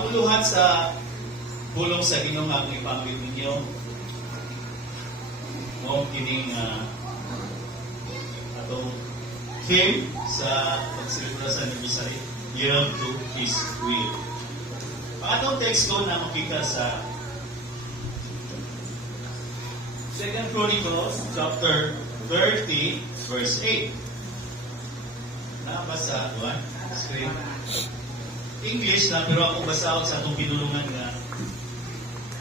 Makuluhan sa pulong sa Ginoo nga akong ipamit ninyo. Mo kining atong theme sa pagsilibra sa anniversary, Yield to His Will. Ang atong text ko na makita sa 2 Chronicles chapter 30 verse 8. Nakabasa doon? Screen. English na, pero ako basahon sa atong pinulungan nga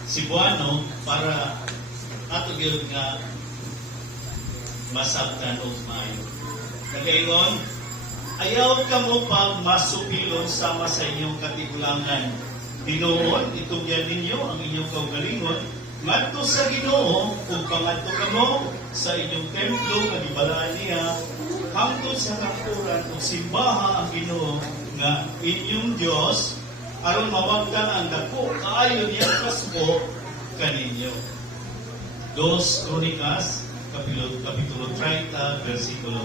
Cebuano para ato gyud nga masabtan og maayo. Nagaingon, ayaw ka mo pag masupilon sama sa inyong katigulangan. Dinoon, itugyan ninyo ang inyong kaugalingon, ngadto sa Ginoo, ug pangadto kamo sa inyong templo nga gibalaan niya, hangtod sa kakuran ug simbaha ang Ginoo nga inyong Dios aron mawagtan ang dako kaayo niya kaspo kaninyo. 2 Crónicas kapitulo 30 versikulo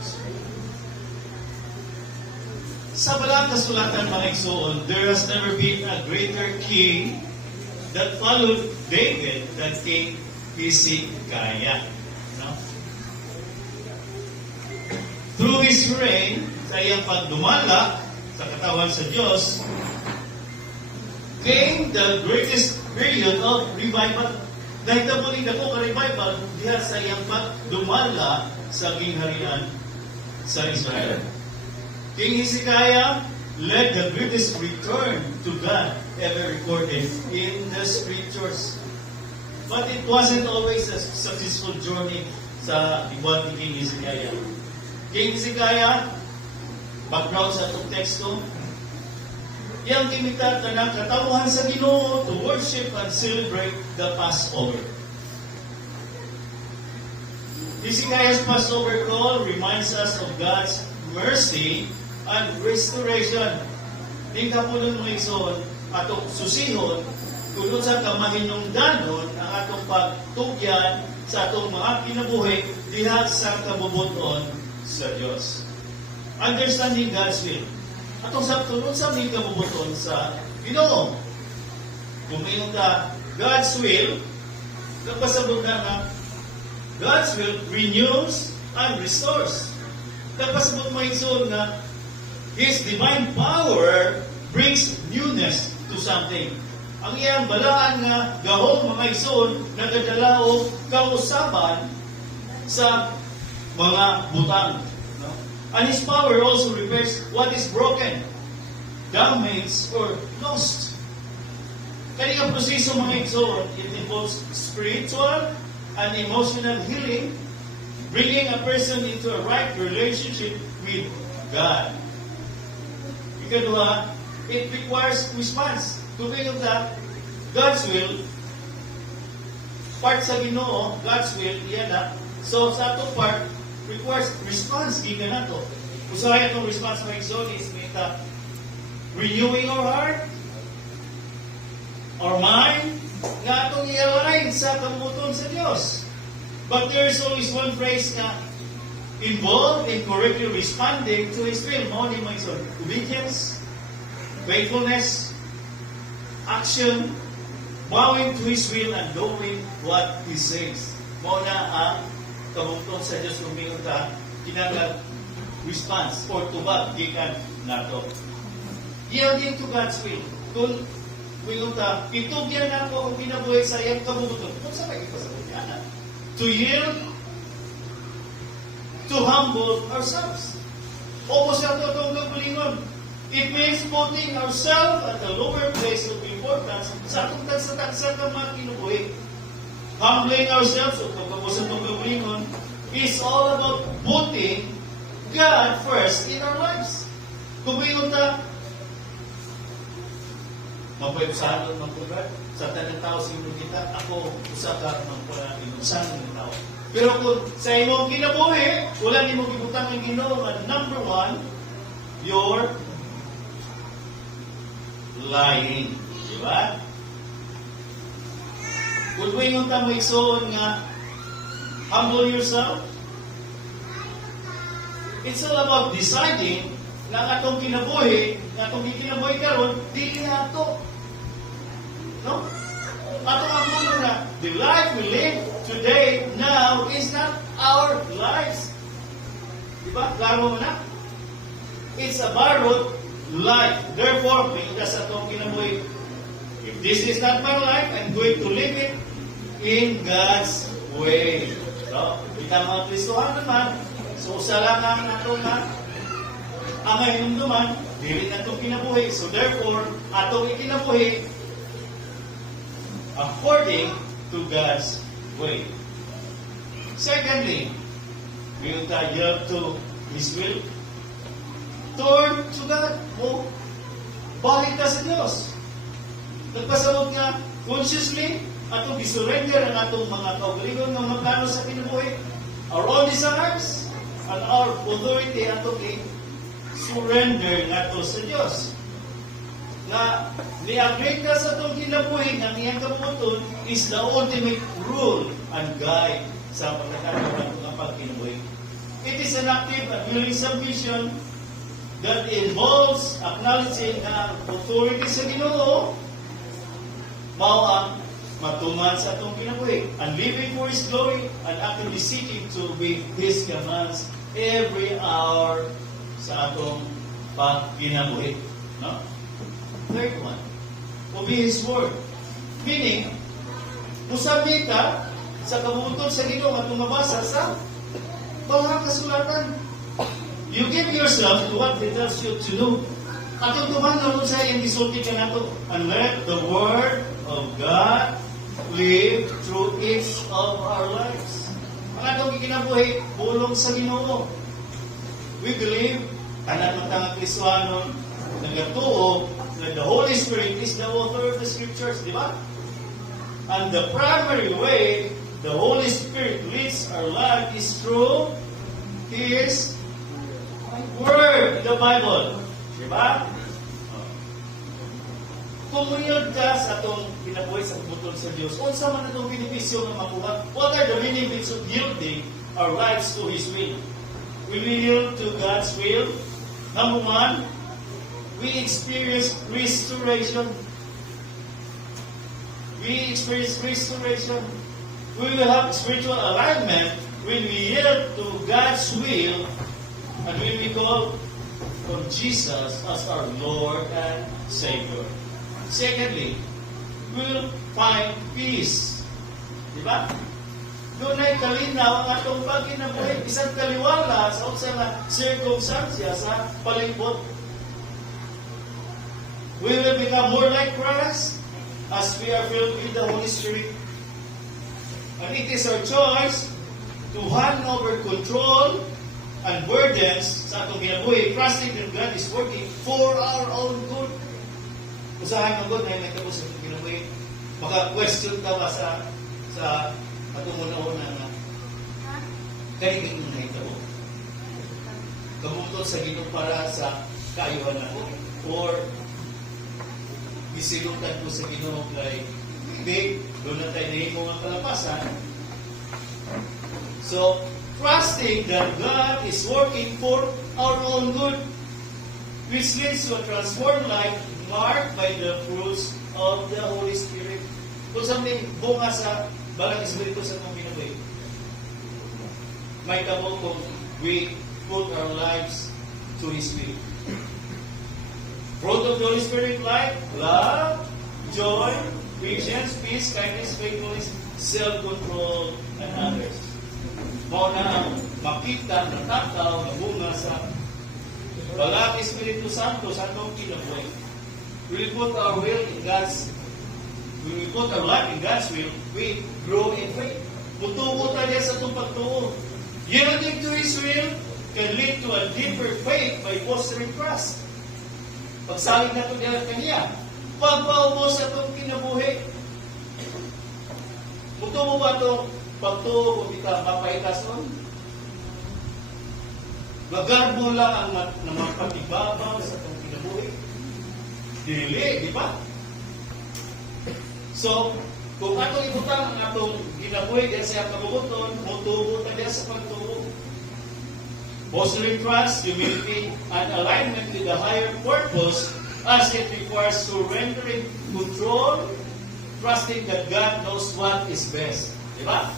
12. Sa balang kasulatan mga igsoon, there has never been a greater king that followed David than King Hezekiah. No? Through his reign, sa iyang pagdumala sa katawan sa Diyos, came the greatest period of revival. Nahitabo na ko ka revival diha sa iyang pagdumala sa gingharian sa Israel. King Hezekiah led the greatest return to God ever recorded in the scriptures. But it wasn't always a successful journey sa ibuhat ni King Hezekiah. King Hezekiah, background sa itong teksto, iyang gimitat na katawhan sa Ginoo to worship and celebrate the Passover. Hezekiah's Passover call reminds us of God's mercy and restoration. Tingka po nun mo igsoon, atong susihon, kung sa kamahinungdanon ang atong pagtugyan sa atong mga kinabuhi diha sa kabubuton sa Diyos. Understanding God's will. Atong sa tunod sa mga kabubuton sa Ginoo. Kung mayroon ka God's will, nagpasabot na nga, God's will renews and restores. Nagpasabot mo igsoon nga, His divine power brings newness to something. Ang iyang balaan nga gahong mga igsoon nagadala og kausaban sa mga butang. No? And His power also repairs what is broken, damaged, or lost. Kaya ang proseso mga igsoon, it involves spiritual and emotional healing, bringing a person into a right relationship with God. Ikadua, it requires response. To be of that, God's will, part sa Ginoo, God's will, yan na. So, sa atong part, requires response, giga na to. Usahay atong response mga igsoon is mita renewing our heart, our mind, nga atong i-align sa kabubuton sa Diyos. But there is always one phrase nga involved in correctly responding to His will. Mo ni mga igsoon, obedience, faithfulness, action, bowing to His will and doing what He says. Mo na ang kabubuton sa Diyos kung mayroon ka kinanglan response or tubag gikan nato. Yielding to God's will. Kung mayroon ka, itugyan na ko ang pinabuhay sa iyang kabubuton. Kung sa kayo pasagot yan? To yield, to humble ourselves. O sa ito itong gagbulingon. It means putting ourselves at the lower place of importance sa atong tagsa-tagsa ka mga kinubuhi. Humbling ourselves, o pagkabusan itong gagbulingon, is all about putting God first in our lives. Kung mayroon ta, mapayusahan ng pagkat, sa tanang tao sinulo kita, ako usa ka ng inusan ng tao. Pero kung sa imong kinabuhi, wala ni mong ibutang ang Ginoo nga number one, your lying. Diba? Kung mayroon ta mo igsoon nga, humble yourself, it's all about deciding na atong kinabuhi, na atong kinabuhi karon, dili ato. No? Ato ang mundo na, the life we live today, now, is not our lives. Diba? Klaro mo na? It's a borrowed life. Therefore, may ita sa itong kinabuhi. If this is not my life, I'm going to live it in God's way. So, kita mga Kristohan naman, so usa lang ang atong ang hinumduman, dili na itong kinabuhi. So therefore, atong ikinabuhi according to God's way. Secondly, we will yield to His will. Turn to God. O, balik ka sa Diyos. Nagpasabot nga, consciously, atong isurrender ang atong mga kaugalingon ng mga plano sa kinabuhi. Our own desires and our authority atong surrender nga to sa Diyos. Na ni-agree ka sa itong kinabuhi ng iyang kabuton is the ultimate rule and guide sa pagkakataon ng pagkinabuhi. It is an active and willing submission that involves acknowledging na authority sa Ginoo mao ang matuman sa atong kinabuhi and living for His glory and actively seeking to obey His commands every hour sa atong pagkinabuhi. No? Third one, obey His word. Meaning, musabi ka sa kabuton sa Ginoo at mabasa sa mga kasulatan. You give yourself to what He tells you to do. At yung tumanong sa iyong gisulti ka na to. And let the word of God live through each of our lives. Ang atong kinabuhi, bulong sa Ginoo. We believe, kanang mga Kristohanon, nagatuo, that the Holy Spirit is the author of the Scriptures, di ba? And the primary way the Holy Spirit leads our life is through His Word, the Bible. Di ba? Kung mayroon ka sa itong kinabuhi sa butol sa Diyos, unsa man itong benepisyo na makuha? What are the benefits of yielding our lives to His will? Will we yield to God's will? Number one, we experience restoration. We experience restoration. We will have spiritual alignment when we yield to God's will and when we call on Jesus as our Lord and Savior. Secondly, we will find peace. Diba? Doon ay kalinaw ang atong pagkinabuhi, isang kaliwala sa unsang circumstansya sa palibot. We will become more like Christ as we are filled with the Holy Spirit. And it is our choice to hand over control and burdens sa atong kinabuhi, trusting that God is working for our own good. Usahay ng good na may tapos sa atong kinabuhi. Maka-question ka ba sa atong una-una na kaligin mo na ito. Kabutot sa Ginoo para sa kaayuhan ako. Or gisilutan ko sa Ginoo kay hindi, doon na tayo nahimo ang kalapasan. So, trusting that God is working for our own good, which leads to a transformed life marked by the fruits of the Holy Spirit. Kung sa may bunga sa Balang Espiritu sa itong binubuhay, may tabo kung we put our lives to His will. Fruit of the Holy Spirit like love, joy, patience, peace, kindness, faithfulness, self-control, and others. Mao na ang makita, natakaw, na bunga sa Balang Espiritu Santo sa atong kinabuhi. We put our will in God's when we put our life in God's will, we grow in faith. Mutuo tayo sa itong pagtuo. Yielding to His will can lead to a deeper faith by fostering trust. Pagsalig na ito dahil kaniya, pagpaubo sa itong kinabuhi. Mutuo ba ito pagtuo kung di ka mapahitason? Gagarbo lang ang magpatibabaw sa itong kinabuhi. Dili, di ba? So, kung atong ibutang ang atong ginabuhi diya sa kabubuton, mutubo ta diya sa pagtubo. Fostering trust, humility, and alignment with the higher purpose as it requires surrendering control trusting that God knows what is best. Di ba?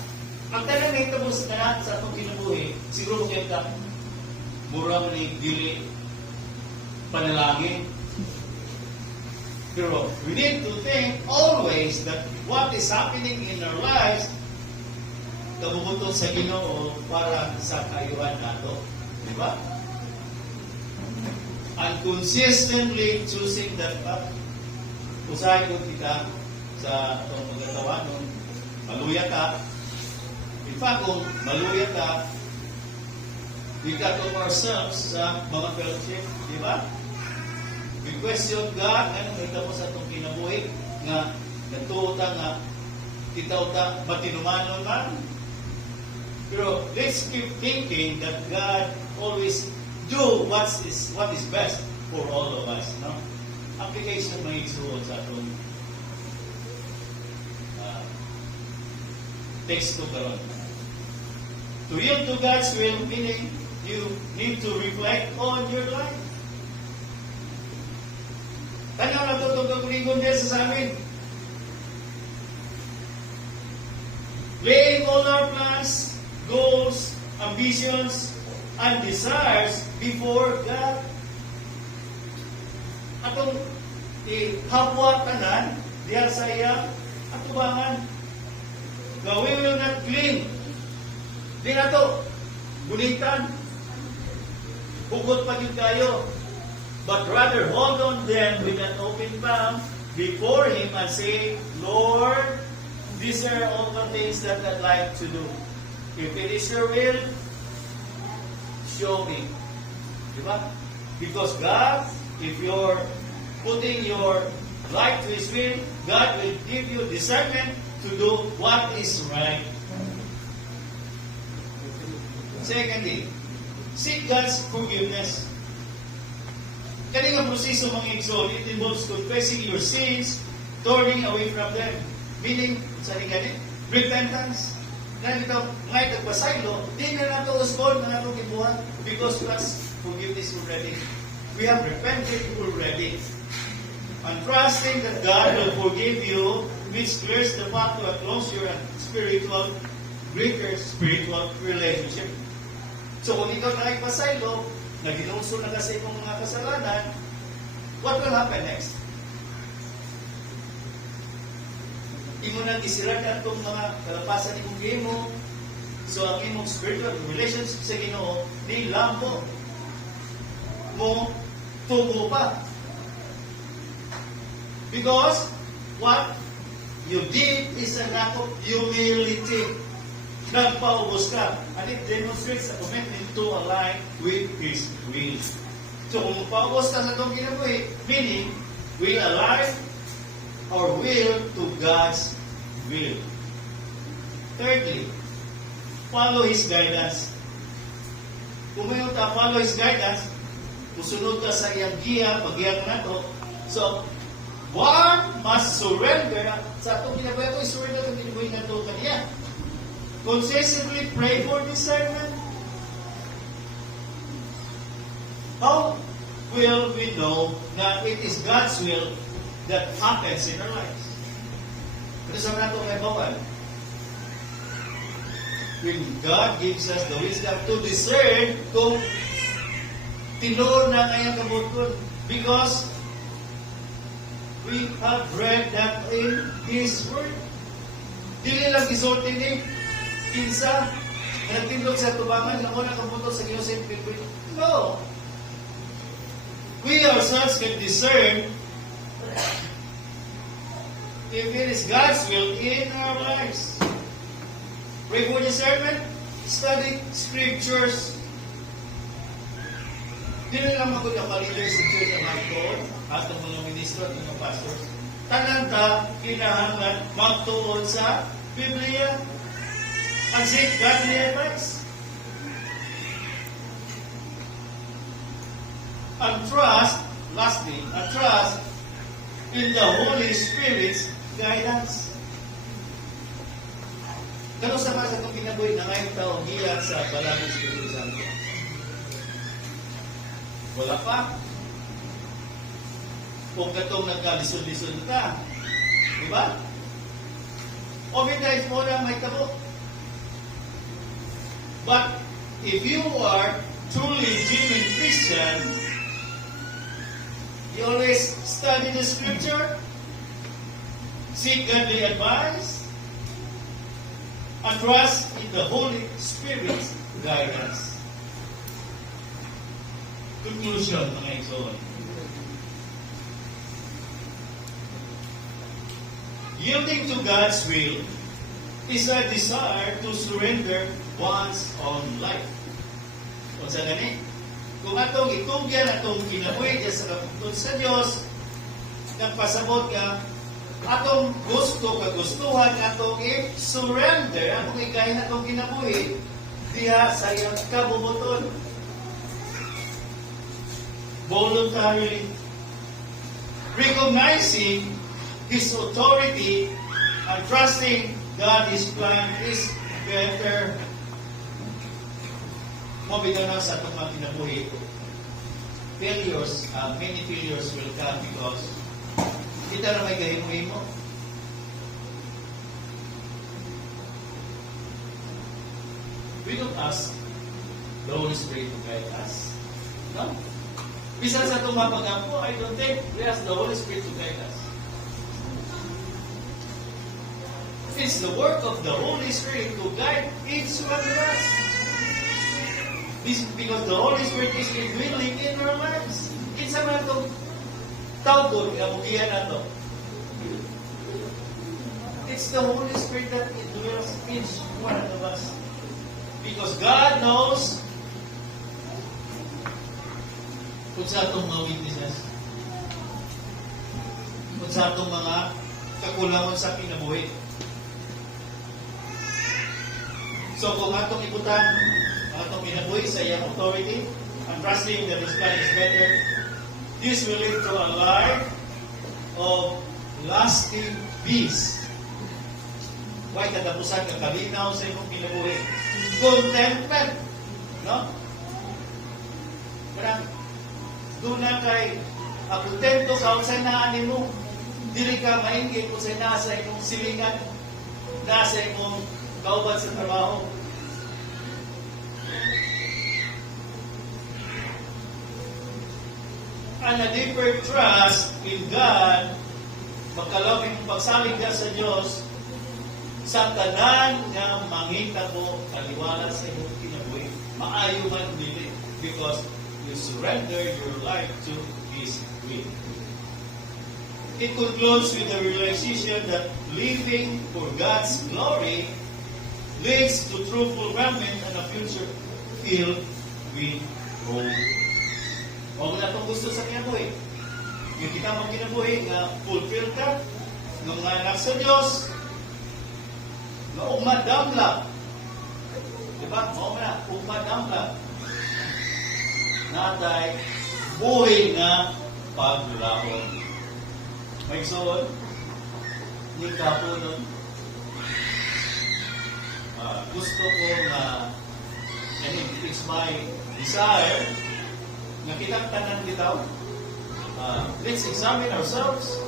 Ang talang na ito na sa itong kinabuhi, siguro kayo ka, mura mo ni dili panalangin. Pero we need to think always that what is happening in our lives kabubuton sa Ginoo para sa kayuhan nato. Di ba? And consistently choosing that path. Usahay ko kita sa itong magatawa nun, maluya ka. In fact, kung maluya ka, we got of ourselves sa mga fellowship, di ba? We question God, anong ito mo sa itong kinabuhi, nga natuta nga, kita uta, matinumanon man. Pero let's keep thinking that God always do what is best for all of us. No? Application may isuot sa itong text ko karon. To yield to God's will, meaning you need to reflect on your life. Kanya na ito itong kakulingon din sa amin. Laying all our plans, goals, ambitions, and desires before God. Atong ihapwa tanan diya sa iya atubangan. Now we will not cling. Di na to. Gulitan. Hugot pa yun kayo. But rather hold on them with an open palm before Him and say, Lord, these are all the things that I'd like to do. If it is your will, show me. Diba? Because God, if you're putting your life to His will, God will give you discernment to do what is right. Secondly, seek God's forgiveness. Kani nga proseso mga igsoon, it involves confessing your sins, turning away from them. Meaning, sa gani, repentance. Kaya ito, ngayon nagpasaylo, di na nato usbon na nato kibuhan because God's forgiveness already. We have repented already. And trusting that God will forgive you, which clears the path to a closer and greater spiritual relationship. So kung ikaw na nagpasaylo, naginunso na kasi itong mga kasalanan, what will happen next? Imo nang isirad na itong mga kalapasan ni kong mo. So ang imong spiritual relationship sa Ginoo, ni lambo mo tubo pa. Because what you did is an act of humility. Nagpaubos ka. And it demonstrates a commitment to align with His will. So kung paubos ka sa itong kinabuhi, meaning, we align our will to God's will. Thirdly, follow His guidance. Kung mayroon ka follow His guidance, musunod ka sa iyang giya, pag-giya na ito. So, one must surrender. Sa itong kinabuhi ito, surrender itong kinabuhi na ito kaniya. Consistently pray for discernment. How will we know that it is God's will that happens in our lives? Ito sa mga itong ebawan. When God gives us the wisdom to discern kung tinuod na ngayong kabutod. Because we have read that in His Word. Dili lang isulti ni kinsa na nagtindog sa tubangan na una kabuto sa Ginoo sa Pilipino. No. We ourselves can discern if it is God's will in our lives. Pray for discernment, study scriptures. Dili lang magod ang leaders sa church ang hagkon at ang mga ministro at mga pastors. Tanan ta kinahanglan magtuon sa Biblia. And seek godly advice. And trust, lastly, and trust in the Holy Spirit's guidance. Kano sa mga itong pinabuhi na ngayon taong giyan sa Balang Espiritu Santo? Wala pa. Kung katong nagkalisod-lisod ka, di ba? Oftentimes mo na may tabo. But if you are truly genuine Christian, you always study the scripture, seek godly advice, and trust in the Holy Spirit's guidance. Conclusion, mga igsoon. Yielding to God's will is a desire to surrender one's own life. Kung sa gani, kung atong itugyan, atong kinabuhi dyan sa kaputod sa Diyos, nagpasabot ka, atong gusto, kagustuhan, atong i-surrender, atong ikahin atong kinabuhi, diha sa iyang kabubuton. Voluntarily. Recognizing His authority and trusting God, His plan is better. Mabitaw na sa itong mga kinabuhi. Failures, many failures will come because kita na may gahimuhin mo. We don't ask the Holy Spirit to guide us. No? Bisan sa itong mga pag-ampo, I don't think we ask the Holy Spirit to guide us. It's the work of the Holy Spirit to guide each one of us. This is because the Holy Spirit is indwelling in our lives. It's a matter of tawgon, kamugian na to. It's the Holy Spirit that indwells each one of us. Because God knows kung sa itong mga weaknesses, kung sa itong mga kakulangan sa kinabuhi. So kung atong ibutan, atong kinabuhi sa iyang authority, and trusting that His plan is better, this will lead to a life of lasting peace. Why katapusan ka kalinaw sa iyong kinabuhi? Contentment. No? Parang, doon na kay kontento ka sa naanin mo. Dili ka maingit kung sa nasa imong silingan, nasa imong kauban sa trabaho. And a deeper trust in God, magkalawin pagsalig ka sa Diyos, sa tanan nga manghitabo kaliwala sa imong kinabuhi. Maayo man dili because you surrender your life to His will. It concludes with the realization that living for God's glory leads to true fulfillment and a future filled with hope. O na itong gusto sa kinabuhi. Yung kita mong kinabuhi nga fulfill ka, ng mga anak sa Diyos, na umadamla. Diba? Oo na, umadamla. Natay, buhay na paglahon. May soon, ni kapo nun, gusto ko na, and it's my desire, na kitang tanan bitaw, let's examine ourselves.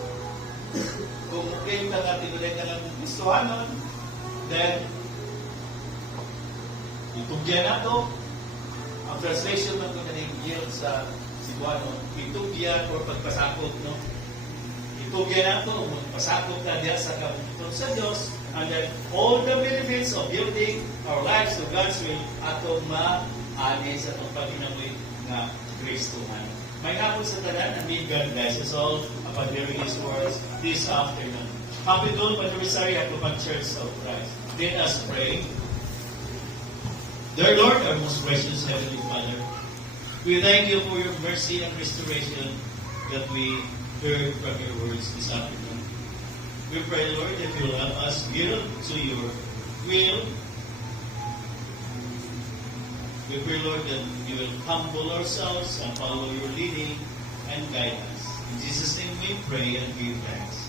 Kung okay ka nga, tinuloy ka ng gustuhanon, then, itugyan na to. Ang translation ng kanyang yield sa Cebuano, itugyan or pagpasakot, no? Itugyan na to, magpasakot ka diya sa kabubuton sa Diyos, and then all the benefits of building our lives to God's will atong ma-ani sa itong pagkinamoy na Kristuhan. May hapon sa tanan, and may God bless us all upon hearing His words this afternoon. Happy Dawn Anniversary at Lupang Church of Christ. Let us pray. Dear Lord, our most precious Heavenly Father, we thank You for Your mercy and restoration that we heard from Your words this afternoon. We pray, Lord, that You will help us yield to Your will. We pray, Lord, that You will humble ourselves and follow Your leading and guide us. In Jesus' name we pray and give thanks.